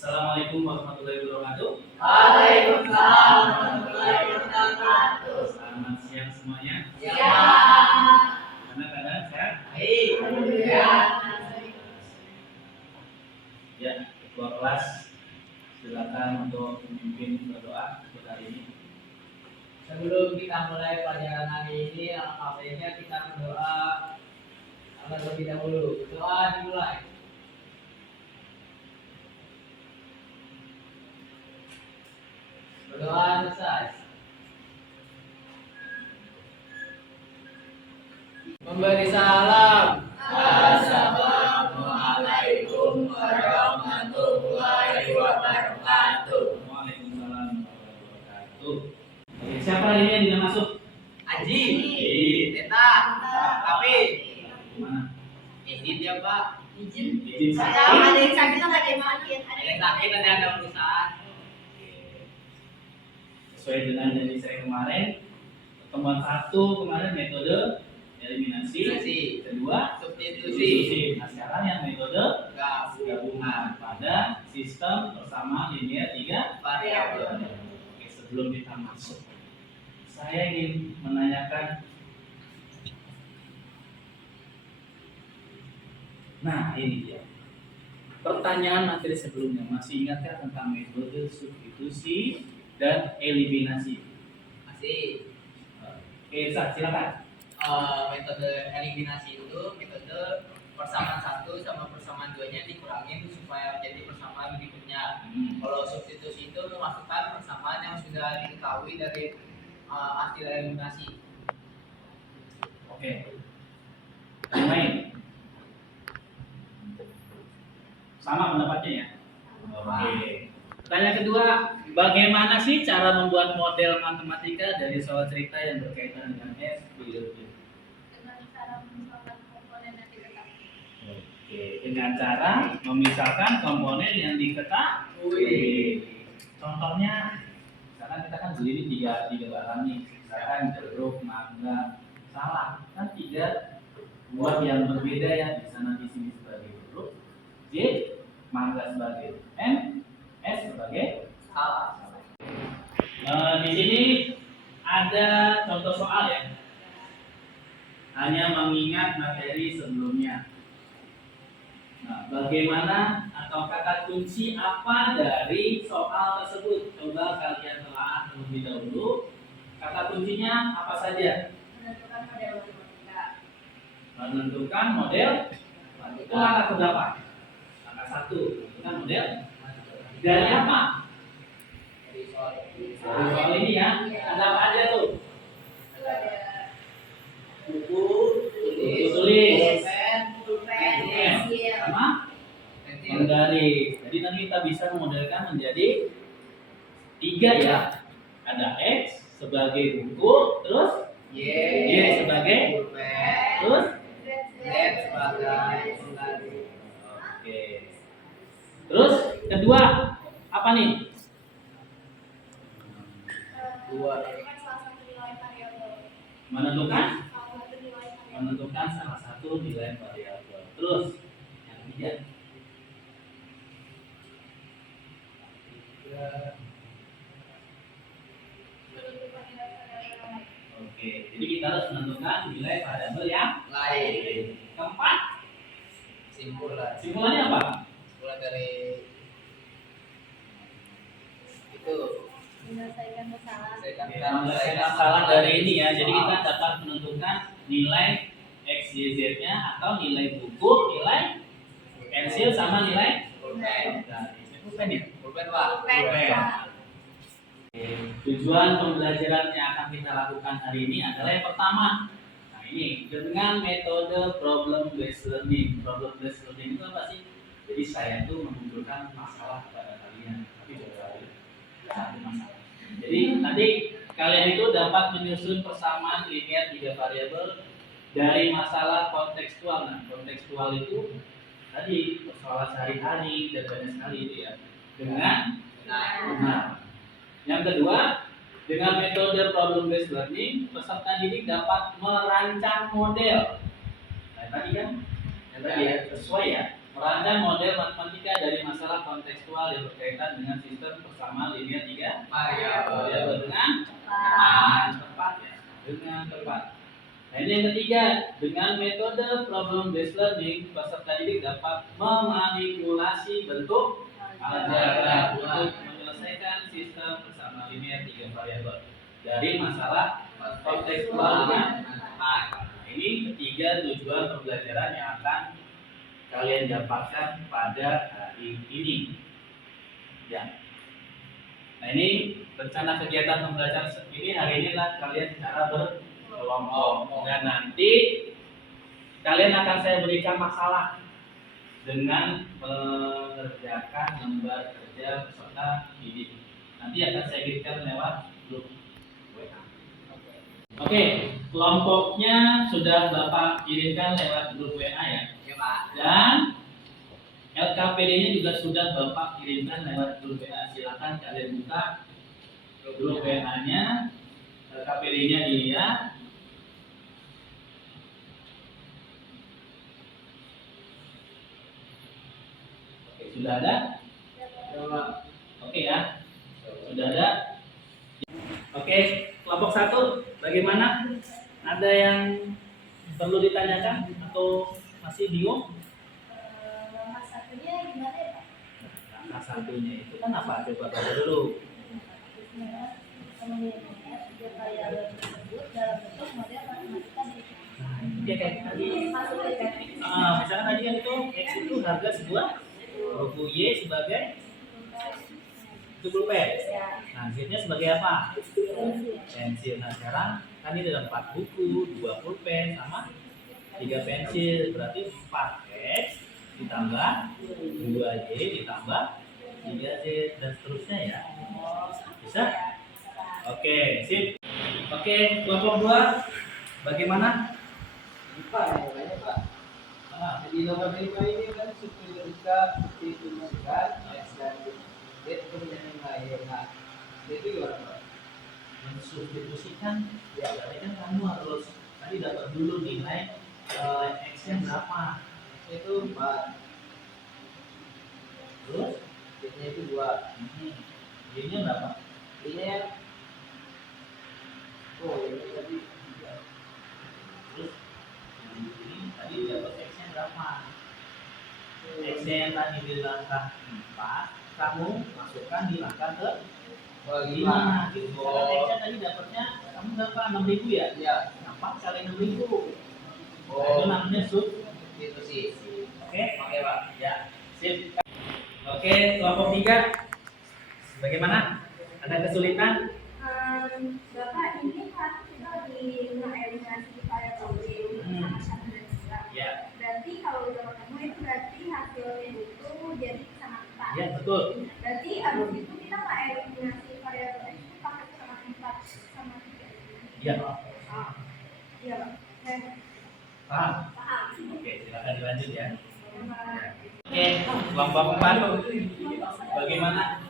Assalamualaikum warahmatullahi wabarakatuh. Waalaikumsalam warahmatullahi wabarakatuh. Selamat siang semuanya. Siap. Karena keadaan sehat. Baik. Ya. Ya, ketua kelas silakan untuk memimpin berdoa untuk hari ini. Sebelum kita mulai pelajaran hari ini, alangkah baiknya kita berdoa terlebih dahulu. Doa dimulai. Berdoa selesai. Memberi salam. Assalamualaikum warahmatullahi wabarakatuh. Waalaikumsalam warahmatullahi wabarakatuh. Oke, siapa hari ini yang tidak masuk? Aji, Teta, Tapi, Mana? izin ya Pak. Izin Ada yang sakit atau ada yang sakit? Ada yang sakit, ada perusahaan. Sesuai dengan janji saya kemarin, pertemuan satu kemarin metode eliminasi, kedua substitusi. Nah sekarang yang metode gabungan pada sistem bersama linear 3 variabel. Oke, sebelum kita masuk, saya ingin menanyakan. Nah ini dia. Pertanyaan materi sebelumnya, masih ingatkah tentang metode substitusi dan eliminasi? Masih. Oke, silakan. Metode eliminasi itu metode persamaan 1 sama persamaan 2-nya dikurangin supaya menjadi persamaan berikutnya. Kalau substitusi itu memasukkan persamaan yang sudah diketahui dari hasil eliminasi. Oke. Yang lain? Sama pendapatnya ya? Oke. Pertanyaan kedua, bagaimana sih cara membuat model matematika dari soal cerita yang berkaitan dengan S, Dengan cara memisahkan komponen yang diketahui. Oke, dengan cara memisahkan komponen yang diketahui. Contohnya, misalkan kita kan beli ini tiga barang nih, misalkan jeruk, mangga, salah, kan 3 buah yang berbeda ya, bisa nanti sini sebagai jeruk, J, mangga sebagai M, S sebagai salah. Di sini ada contoh soal ya. Hanya mengingat materi sebelumnya. Nah, bagaimana atau kata kunci apa dari soal tersebut? Coba kalian telah terlebih dahulu. Kata kuncinya apa saja? Menentukan model matematika. Menentukan model. Itu langkah keberapa? Langkah 1. Menentukan model. Dari apa? Dari soal Dari soal ini ya. Ada apa aja tuh? Itu ada Buku tulis, pulpen, pensil. sama menggaris. Jadi nanti kita bisa memodelkan menjadi 3 ya. Ada X sebagai buku, terus Y sebagai, pulpen, terus Z sebagai penggaris. oke. Terus kedua apa nih? Menentukan salah satu nilai variabel. Menentukan Salah satu nilai salah satu nilai variabel. variabel. Terus yang ketiga. Menentukan nilai variabel lain. Oke, jadi kita harus menentukan nilai variabel yang Lain. keempat. Simpulan. Simpulannya apa? Simpulan dari itu. Menyelesaikan masalah. Menyelesaikan masalah dari ini ya. Jadi kita dapat menentukan nilai X, Y, Z-nya atau nilai buku, nilai pensil sama nilai Pulpen. pulpen ya. Pulpen Pak. Pulpen. Tujuan pembelajaran yang akan kita lakukan hari ini adalah yang pertama. Nah ini dengan metode problem based learning. Problem based learning itu apa sih? Jadi saya itu memunculkan masalah kepada kalian, tapi dari satu masalah. Jadi nanti kalian itu dapat menyusun persamaan linear 3 variabel dari masalah kontekstual. Nah kontekstual itu tadi persoalan sehari-hari dan banyak sekali itu ya. Dengan benar. Yang kedua, dengan metode problem based learning, peserta didik dapat merancang model. Nah, tadi kan, yang tadi ya, sesuai ya, Merancang model matematika dari masalah kontekstual yang berkaitan dengan sistem persamaan linear 3 variabel dengan tepat ya, dengan tepat. Nah, ini yang ketiga, dengan metode problem based learning, peserta didik dapat memanipulasi bentuk aljabar untuk menyelesaikan sistem persamaan linear 3 variabel dari masalah kontekstual dengan tepat. Nah, ini ketiga tujuan pembelajaran yang akan kalian dapatkan pada hari ini. Ya. Nah, ini rencana kegiatan pembelajaran ini hari ini adalah kalian cara berkelompok dan nanti kalian akan saya berikan masalah dengan mengerjakan lembar kerja peserta didik. Nanti akan saya berikan lewat grup WA. Oke, kelompoknya sudah Bapak kirimkan lewat grup WA ya. Dan LKPD-nya juga sudah Bapak kirimkan lewat grup WA. Silakan kalian buka grup WA-nya, LKPD-nya dilihat. Oke, sudah ada? Oke ya, sudah ada. Oke, kelompok 1 bagaimana? Ada yang perlu ditanyakan atau masih bingung? Langkah satunya gimana ya Pak? Langkah satunya itu kan apa? Coba baca dulu. Kemudian tiga variabel tersebut dalam bentuk model matematika berikut. Nah, itu kayak tadi. Maksudnya kan? Misalkan tadi kan itu X itu harga sebuah buku, Y sebagai itu pulpen. Nah, Z-nya sebagai apa? Pensil. Nah, sekarang kan ini ada 4 buku, 2 pulpen sama 3 pensil, berarti 4X ditambah 2Y ditambah 3Z dan seterusnya ya. Bisa? Oke, sip. Oke, kelompok 2 bagaimana? Pak, Pak. Jadi nomor 5 ini kan ketika diturunkan X dan Z kemudian yang lain. Nah, itu gimana Pak? Mensubstitusikan ya, berarti kan kamu harus tadi dapat dulu nilai X-nya berapa. Itu 4. Terus Z-nya itu 2. Y-nya berapa? Ini yang ini tadi 3. Terus yang ini tadi dapat X-nya berapa? X-nya yang tadi di langkah 4 kamu masukkan di langkah ke 5 gitu. Sekarang X-nya tadi dapatnya kamu berapa? 6.000 ya? Iya. 4 kali 6.000. Nah, itu Oh, namanya itu sih. Oke? Oke Pak. Ya, sip. Oke, kelompok 3 bagaimana? Ada kesulitan? Bapak ini kan kita lagi mengeliminasi variabel Y sama 1 dan 2. Ya. Berarti kalau udah ketemu itu berarti hasilnya itu jadi sama 4. Ya, betul. Berarti abis itu kita mengeliminasi variabel X itu pakai sama 4 sama 3. Iya. Iya Pak. Dan Paham? paham. Oke, silakan dilanjut ya. Sama Oke, kelompok 4 bagaimana?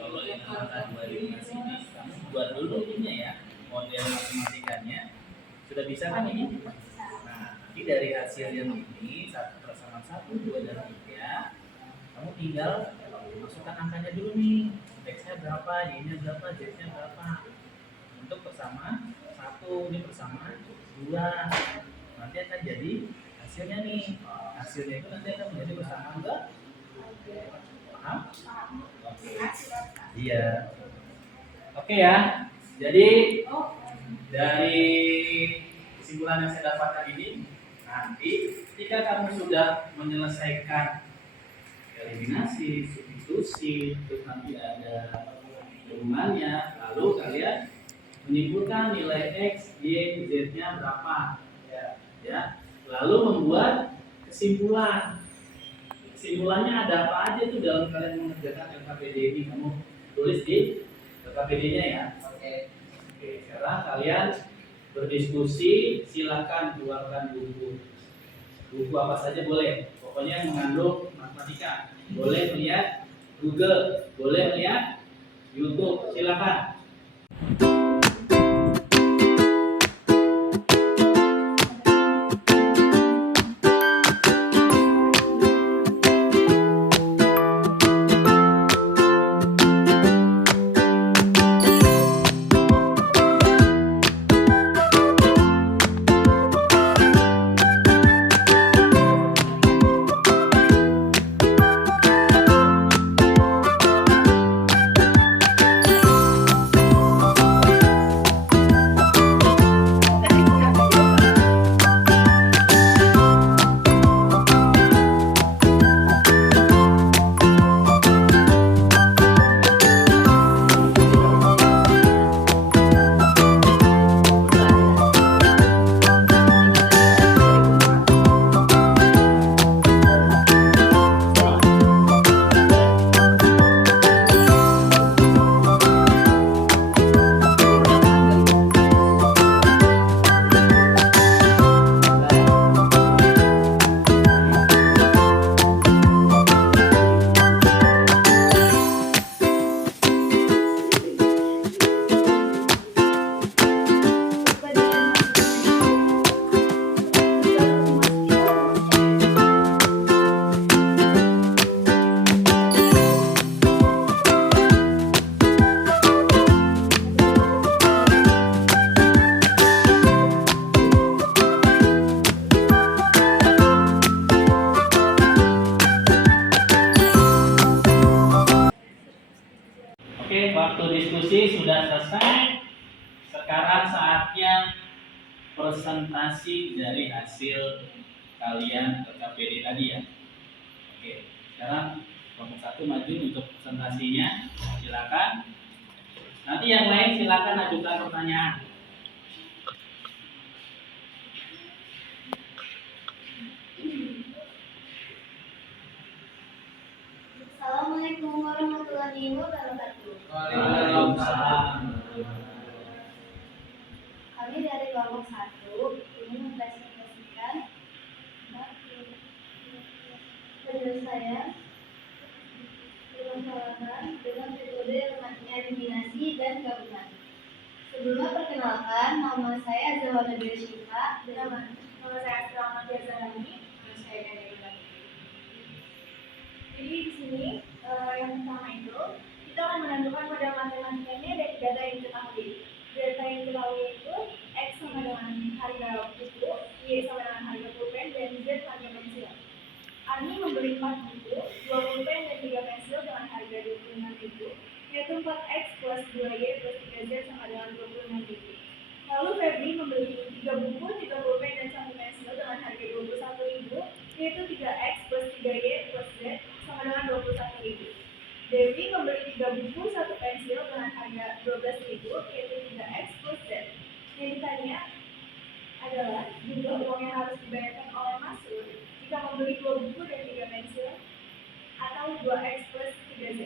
Kalau yang angka 2 eliminasi ini, kamu buat dulu ininya ya, model matematikanya. Sudah bisa kan ini? Nah, nanti dari hasil yang ini, 1 persamaan 1, 2, dan 3, kamu tinggal masukkan angkanya dulu nih. X-nya berapa, Y-nya berapa, Z-nya berapa. Untuk persamaan 1, ini persamaan 2. Nanti akan jadi hasilnya nih. Hasilnya itu nanti akan menjadi persamaan ke? Paham? Oke. Iya. Oke ya. Jadi dari kesimpulan yang saya dapatkan ini, nanti ketika kamu sudah menyelesaikan eliminasi, substitusi, terus nanti ada hubungannya, lalu kalian menyimpulkan nilai X, Y, Z-nya berapa, ya. Lalu membuat kesimpulan. Kesimpulannya ada apa aja tuh dalam kalian mengerjakan LKPD ini, kamu tulis di LKPD-nya ya. Oke. Oke, sekarang kalian berdiskusi, silakan keluarkan buku. Buku apa saja boleh, pokoknya yang mengandung matematika. Boleh melihat Google, boleh melihat YouTube, silakan. Waktu diskusi sudah selesai. Sekarang saatnya presentasi dari hasil kalian KPD tadi ya. Oke, sekarang kelompok 1 maju untuk presentasinya. Silakan. Nanti yang lain silakan ajukan pertanyaan. Assalamualaikum warahmatullahi wabarakatuh. Waalaikumsalam. Kami dari kelompok 1 ingin mempresentasikan penyelesaian permasalahan dengan metode eliminasi dan gabungan. Sebelumnya perkenalkan, nama saya Zawada Syifa. Nama saya Asrama Biazalani. Nama saya Daniela. Jadi di sini yang pertama itu kita akan menentukan model matematikanya dari data yang diketahui. Data yang diketahui itu X sama dengan harga buku, Y sama dengan harga pulpen, dan Z harga pensil. Ani membeli 4 buku, 2 pulpen dan 3 pensil dengan harga 26.000, yaitu 4X plus 2Y plus 3Z sama dengan 26.000. Lalu Febri membeli 3 buku, 3 pulpen dan 1 pensil dengan harga 21.000, yaitu 3X plus 3Y plus Z sama dengan 21.000. Dewi membeli 3 buku, 1 pensil dengan harga 12.000, yaitu 3X plus Z. Yang ditanya adalah jumlah uang yang harus dibayarkan oleh Mas Sur jika membeli 2 buku dan 3 pensil atau 2X plus 3Z.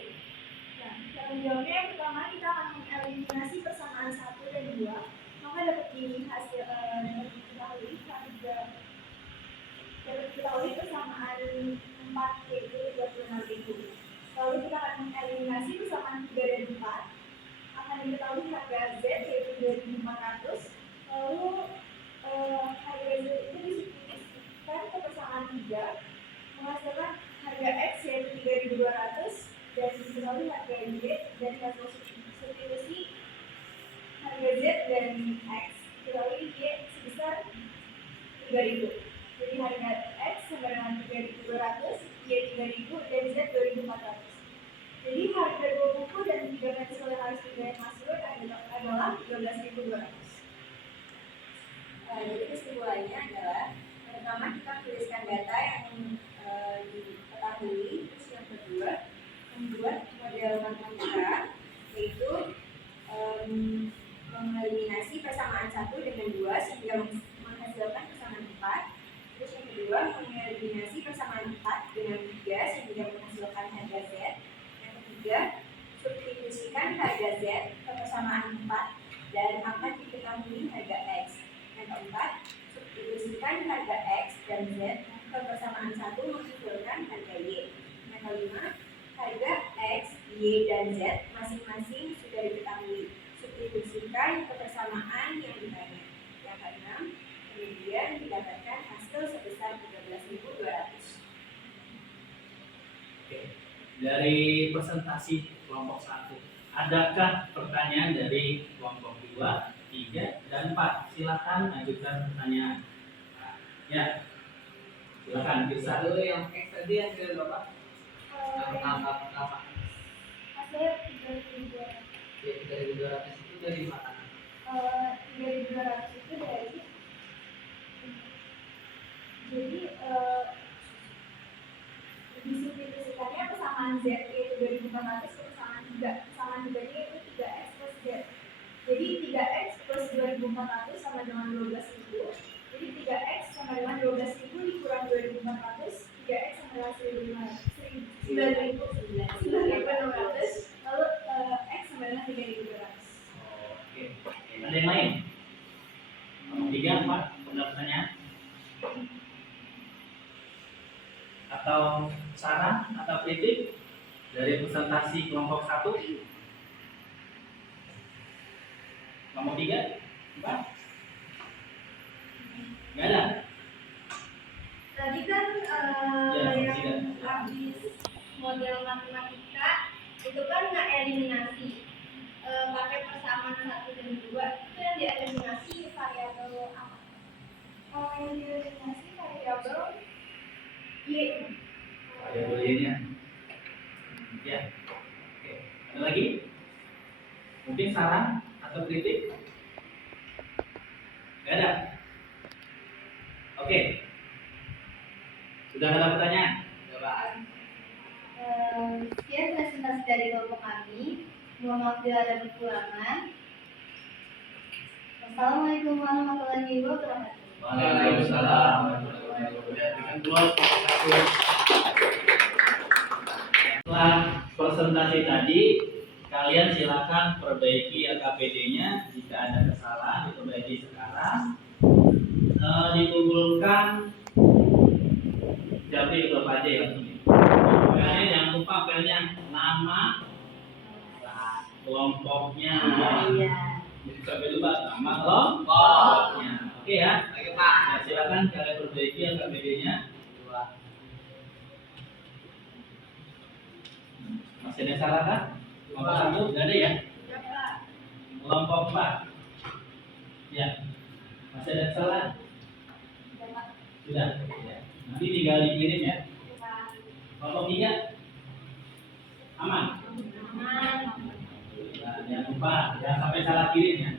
Nah, cara menjawabnya yang pertama kita akan mengeliminasi persamaan 1 dan 2, maka dapat hasil dapat diketahui persamaan 4 yaitu 26.000. Lalu kita akan mengeliminasi persamaan 3 dan 4, akan diketahui harga Z yaitu 2.400. Lalu harga Z itu disubstitusikan ke persamaan 3, menghasilkan harga X yaitu 3.200, dan diketahui harga Y, dan hasil substitusi harga Z dan X diketahui Y sebesar 3.000. Jadi harga X sama dengan 3.200, Y 3.000, dan Z 2.400. Jadi harga 2 buku dan 3 pensil yang harus dibayar Mas Sur adalah 12.200. Jadi kesimpulannya adalah pertama kita tuliskan data yang diketahui, terus yang kedua membuat model matematika, yaitu mengeliminasi persamaan 1 dengan 2 sehingga menghasilkan persamaan 4. Terus yang kedua mengeliminasi persamaan 4 dengan 3 sehingga menghasilkan harga Z. Yang ketiga substitusikan harga Z ke persamaan 4 dan akan diketahui harga X. Yang keempat substitusikan harga X dan Z ke persamaan 1 menghasilkan harga Y. Yang kelima harga X, Y, dan Z masing-masing sudah diketahui. Substitusikan ke persamaan yang ditanya. Yang keenam kemudian didapatkan hasil sebesar 13.200. Oke. Dari presentasi kelompok 1, adakah pertanyaan dari kelompok 2, 3, dan 4? Silakan ajukan pertanyaan. Ya, silakan bisa. Lalu yang X tadi yang ke berapa? Pertama. Hasilnya 3.200. Ya, 3.200 itu dari mana? 3.200 itu dari jadi disubstitusikannya persamaan Z yaitu 2.400 ke persamaan 3. Persamaan 3-nya itu 3X plus Z. Jadi 3X plus 2.400 sama dengan 12.000. Jadi 3X sama dengan 12.000 dikurang 2.400, 3X sama dengan 9.600. Lalu X sama dengan 3.200. Oke. Ada yang lain? 3, 4, ada pertanyaan? Atau saran atau kritik dari presentasi kelompok 1? Kelompok 3? 4? Nggak ada? Tadi kan Ya, yang tidak. habis model matematika itu kan nggak eliminasi pakai persamaan 1 dan 2. Itu yang dieliminasi variabel apa? Yang dieliminasi variabel Y. Ada dulu ini ya. Ya. Oke. Ada lagi? saran atau kritik? Gak ada? Oke. Sudah ada pertanyaan? Coba. Sekian presentasi dari kelompok kami. Mohon maaf bila ada kekurangan. Wassalamualaikum warahmatullahi wabarakatuh. Waalaikumsalam. Setelah presentasi tadi, kalian silakan perbaiki LKPD-nya. Jika ada kesalahan, diperbaiki sekarang. Dikumpulkan Japri itu apa aja ya langsung. Pokoknya jangan lupa apelnya nama kelompoknya. Iya. Sampai lupa nama kelompoknya. Oke ya. Oke, Pak. Ya, silakan kalian perbaiki LKPD-nya. Masih ada yang salah kan? Kelompok 1 nggak ada ya? Kelompok 4 ya. Masih ada yang salah? Sudah. Ya. Nanti tinggal dikirim ya. Kelompok 3 aman. Nah, jangan lupa jangan sampai salah kirim ya.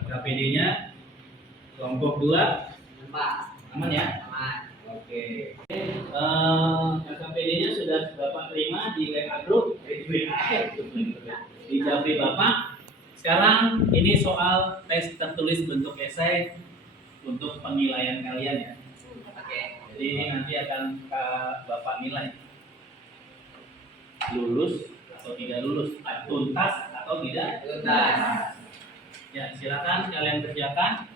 LKPD-nya kelompok 2 Pak. aman ya. Aman. Oke. LKPD-nya sudah Bapak terima di WA group, di Japri Bapak. Sekarang ini soal tes tertulis bentuk esai untuk penilaian kalian ya. Oke. Jadi ini nanti akan Bapak nilai lulus atau tidak lulus, tuntas atau tidak Tuntas. Ya, silakan kalian kerjakan.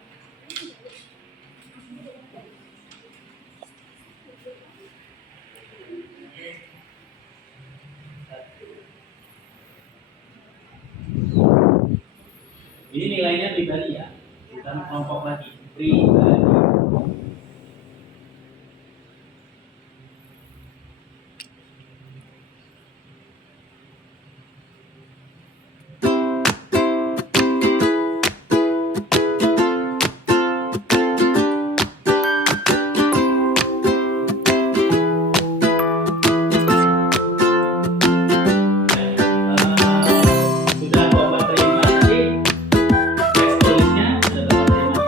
Ini nilainya pribadi ya, bukan kelompok lagi. Pribadi. Sudah Bapak terima tadi tes tulisnya, sudah Bapak terima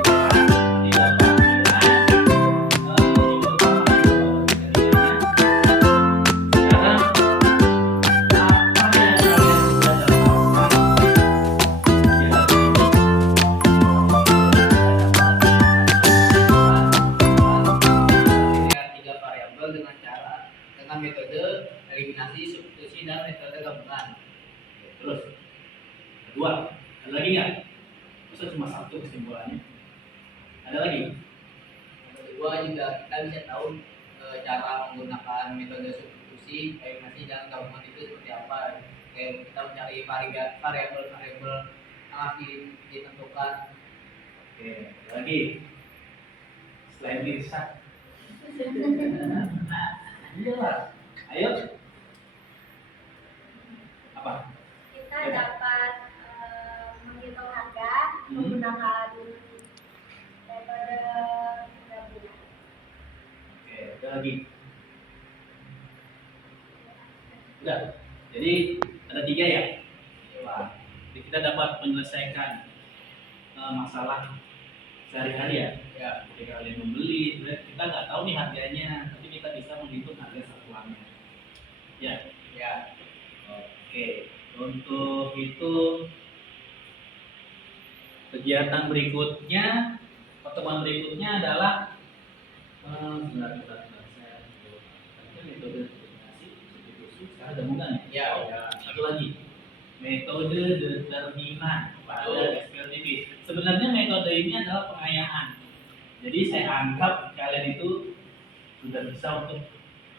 Dengan 3 variabel dengan metode eliminasi, substitusi, dan metode gabungan. Terus kedua, ada lagi nggak? Masa cuma satu kesimpulannya? Ada lagi? Yang kedua juga kita bisa tahu cara menggunakan metode substitusi, eliminasi, dan gabungan itu seperti apa. Kayak kita mencari variabel-variabel yang harus ditentukan. Oke, ada lagi. Selain bisa. Iya lah. Ayo. Apa? Kita dapat menghitung harga Hmm. menggunakan metode gabungan. Oke, ada lagi. Udah. Jadi ada 3 ya. Wah, jadi kita dapat menyelesaikan masalah sehari-hari ya. Ya, ketika kalian membeli, kita nggak tahu nih harganya, tapi kita bisa menghitung harga satuannya. Ya. Ya. Oke, untuk itu kegiatan berikutnya, pertemuan berikutnya adalah sebentar saya itu metode eliminasi, substitusi, sekarang gabungan ya. Ya. Satu lagi, metode determinan pada SPLTP. Sebenarnya metode ini adalah pengayaan. Jadi saya anggap kalian itu sudah bisa untuk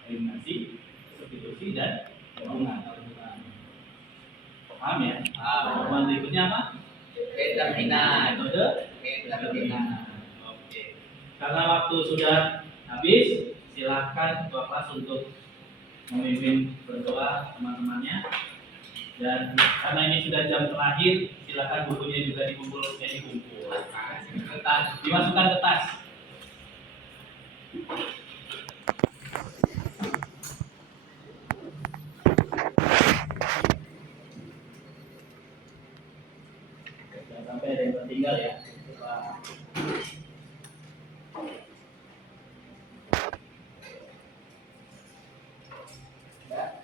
eliminasi, substitusi, dan gabungan. Paham ya? Pertemuan berikutnya apa? Determinan. Metode Determinan. Oke. Karena waktu sudah habis, silakan ketua kelas untuk memimpin berdoa teman-temannya. Dan karena ini sudah jam terakhir, silakan bukunya juga dikumpul. Dimasukkan ke tas. tinggal ya. Coba. Ya.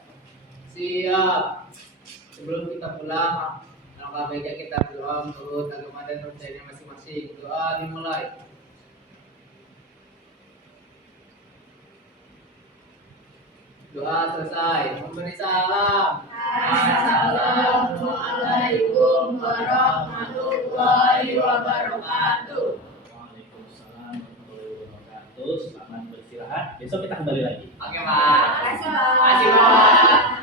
Siap. Sebelum kita pulang, alangkah baiknya kita berdoa menurut agama dan percayaan masing-masing. Doa dimulai. Doa selesai. Memberi salam. Assalamualaikum warahmatullahi wabarakatuh. Waalaikumsalam warahmatullahi wabarakatuh. Selamat beristirahat. Besok kita kembali lagi. Oke, Pak. Terima kasih, Pak. Terima kasih, Pak.